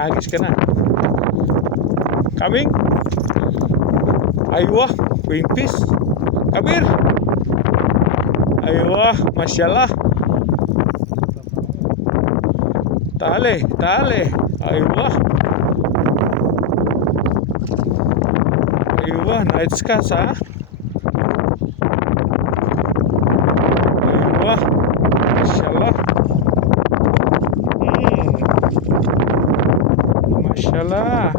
Hagis ka na. Coming. Aywa, queen fish. Kabir. Aywa, masyaallah. Tali, tali. Aywa. Aywa, nice catch ha. Aywa, masyaallah. Masyaallah.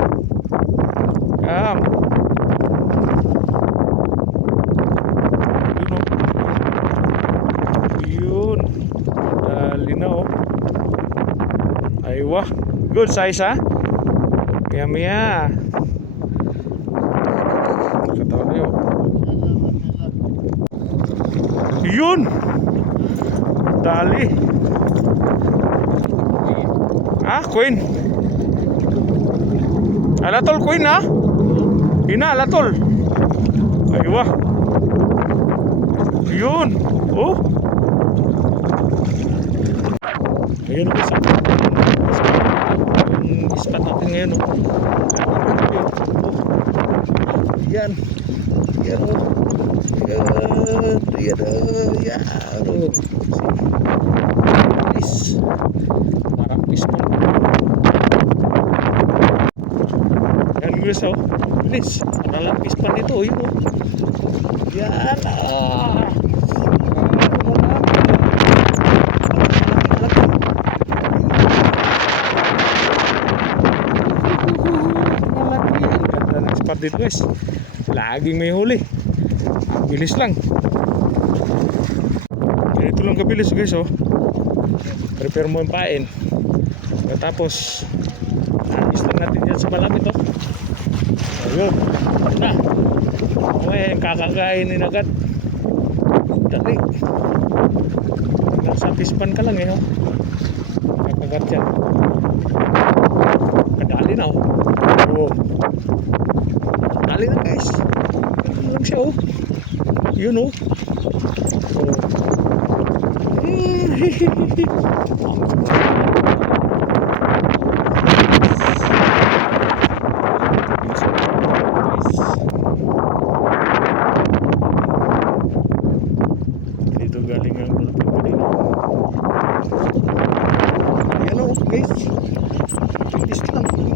Come. Yun. Dali na oh. Aywa. Good size ha. Maya maya. Nakatawa na yun. Yun. Dali. Ah, queen. Alatol queen ha. Ina alatol. Aywa. Yun. Oh. Ayun ang isa. Yung spot natin ngayon oh. Yan. Yan oh. Yan. Yan oh. Yan oh. Fish. Parang fish mo. Yan guys oh. Bilis. Parang fish pa nito. Yun oh. Yan ah. Dito guys, laging may huli. Bilis lang. Ito lang kabilis guys oh. Prepare mo yung pain. Tapos ayos lang natin yan sa malamit oh. Ayun na. Okay, kakakainin agad. Dali. Nasa pispan ka lang eh oh. Kakagat yan. Kadali na oh. Oh. Dali na guys. Ito lang siya oh. Yun oh. Oh. Dito galing ang dolphin ko dito. Yan oh guys. Bilis lang.